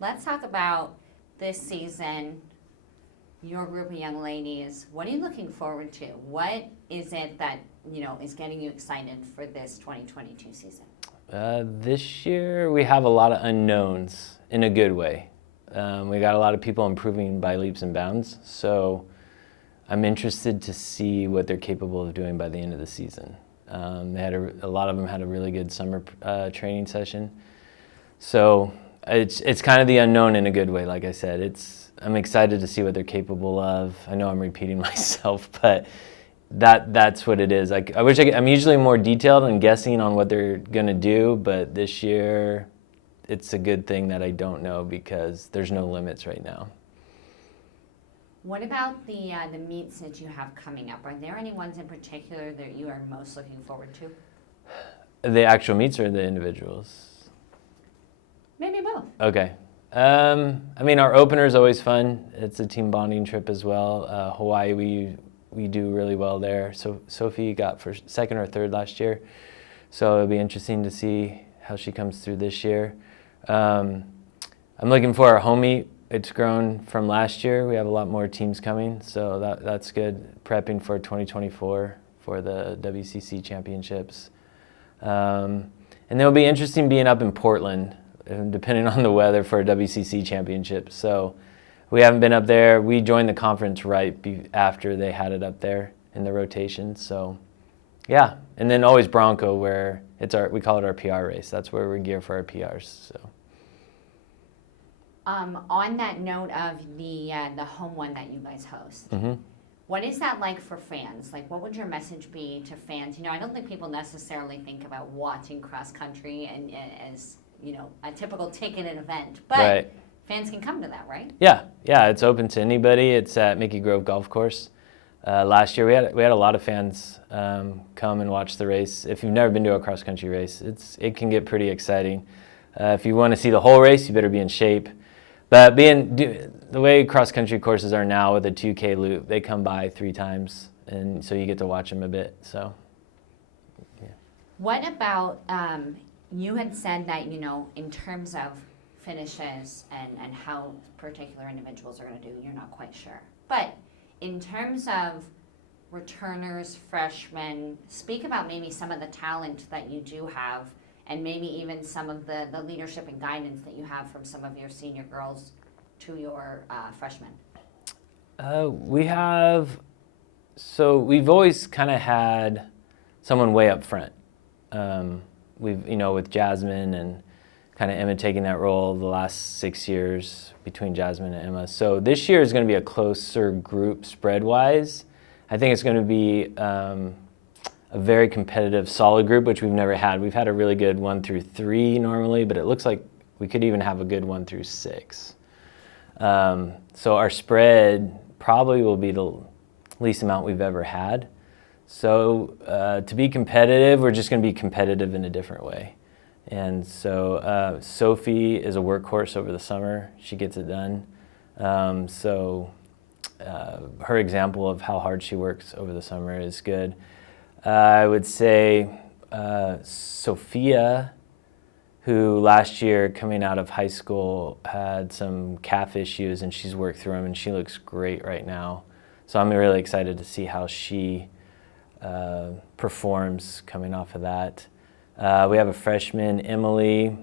let's talk about this season, your group of young ladies. What are you looking forward to? What is it that, is getting you excited for this 2022 season? This year we have a lot of unknowns in a good way. We got a lot of people improving by leaps and bounds, so I'm interested to see what they're capable of doing by the end of the season. A lot of them had a really good summer training session, so it's kind of the unknown in a good way. Like I said, I'm excited to see what they're capable of. I know I'm repeating myself, but that's what it is. I'm usually more detailed and guessing on what they're gonna do, but this year it's a good thing that I don't know because there's no limits right now. What about the meets that you have coming up? Are there any ones in particular that you are most looking forward to? The actual meets or the individuals? Maybe both. Okay. Our opener is always fun. It's a team bonding trip as well. Hawaii, we do really well there. So Sophie got for second or third last year. So it'll be interesting to see how she comes through this year. I'm looking for our home meet. It's grown from last year. We have a lot more teams coming, so that's good. Prepping for 2024 for the WCC championships. And it'll be interesting being up in Portland, depending on the weather, for a WCC championship. So we haven't been up there. We joined the conference right after they had it up there in the rotation. So yeah, and then always Bronco, where we call it our PR race. That's where we gear for our PRs. So. On that note of the home one that you guys host, what is that like for fans? Like, what would your message be to fans? I don't think people necessarily think about watching cross country and as a typical ticketed event, but right. Fans can come to that, right? Yeah, it's open to anybody. It's at Mickey Grove Golf Course. Last year we had a lot of fans come and watch the race. If you've never been to a cross country race, it can get pretty exciting. If you want to see the whole race, you better be in shape. But the way cross-country courses are now with a 2K loop, they come by 3 times, and so you get to watch them a bit. So, yeah. What about, you had said that, in terms of finishes and how particular individuals are going to do, you're not quite sure. But in terms of returners, freshmen, speak about maybe some of the talent that you do have, and maybe even some of the leadership and guidance that you have from some of your senior girls to your freshmen. We've always kind of had someone way up front. With Jasmine and kind of Emma taking that role the last 6 years between Jasmine and Emma. So this year is going to be a closer group spread-wise. I think it's going to be a very competitive, solid group, which we've never had. We've had a really good 1 through 3 normally, but it looks like we could even have a good 1 through 6. So our spread probably will be the least amount we've ever had. So to be competitive, we're just going to be competitive in a different way. And so Sophie is a workhorse over the summer. She gets it done. Her example of how hard she works over the summer is good. I would say Sophia, who last year coming out of high school had some calf issues, and she's worked through them, and she looks great right now. So I'm really excited to see how she performs coming off of that. We have a freshman, Emily,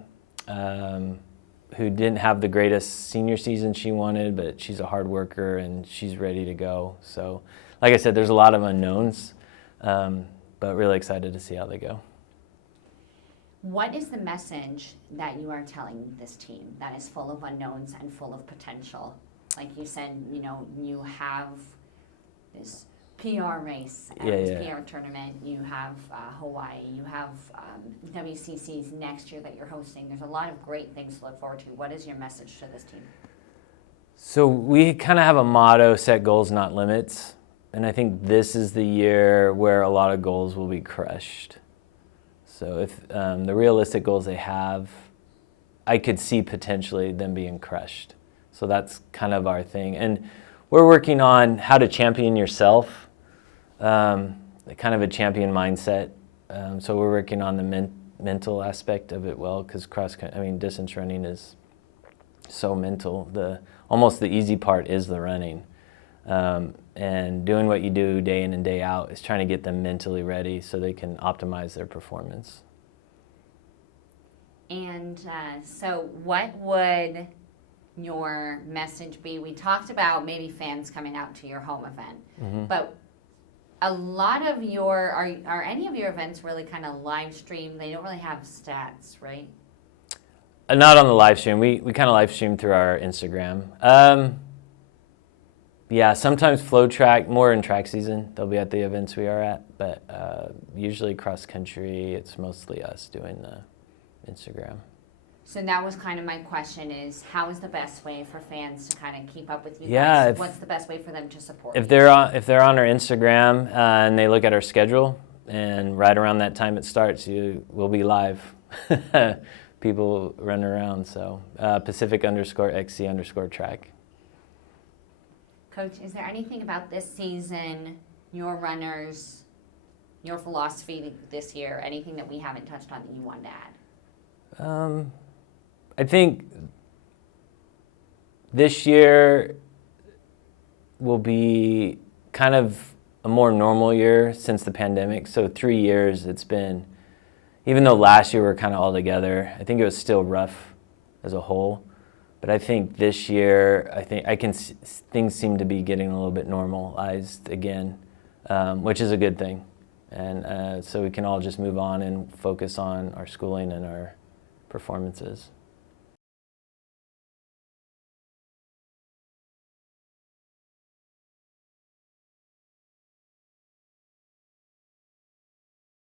who didn't have the greatest senior season she wanted, but she's a hard worker and she's ready to go. So, like I said, there's a lot of unknowns, but really excited to see how they go. What is the message that you are telling this team that is full of unknowns and full of potential? Like you said, you have this PR race, PR tournament, you have Hawaii, you have WCCs next year that you're hosting. There's a lot of great things to look forward to. What is your message to this team? So we kind of have a motto, set goals, not limits. And I think this is the year where a lot of goals will be crushed. So if the realistic goals they have, I could see potentially them being crushed. So that's kind of our thing. And we're working on how to champion yourself, kind of a champion mindset. So we're working on the mental aspect of it well, because distance running is so mental. Almost the easy part is the running. And doing what you do day in and day out is trying to get them mentally ready so they can optimize their performance. And so what would your message be? We talked about maybe fans coming out to your home event, but a lot of are any of your events really kind of live streamed? They don't really have stats, right? Not on the live stream. We kind of live stream through our Instagram. Yeah, sometimes flow track, more in track season. They'll be at the events we are at, but usually cross country, it's mostly us doing the Instagram. So that was kind of my question is, how is the best way for fans to kind of keep up with you Yeah, guys? What's the best way for them to support if you? they're on our Instagram and they look at our schedule, and right around that time it starts, we'll be live. People run around, so Pacific_XC_track. Coach, is there anything about this season, your runners, your philosophy this year, anything that we haven't touched on that you wanted to add? I think this year will be kind of a more normal year since the pandemic. So 3 years it's been, even though last year we were kind of all together, I think it was still rough as a whole. But I think this year, things seem to be getting a little bit normalized again, which is a good thing. And so we can all just move on and focus on our schooling and our performances.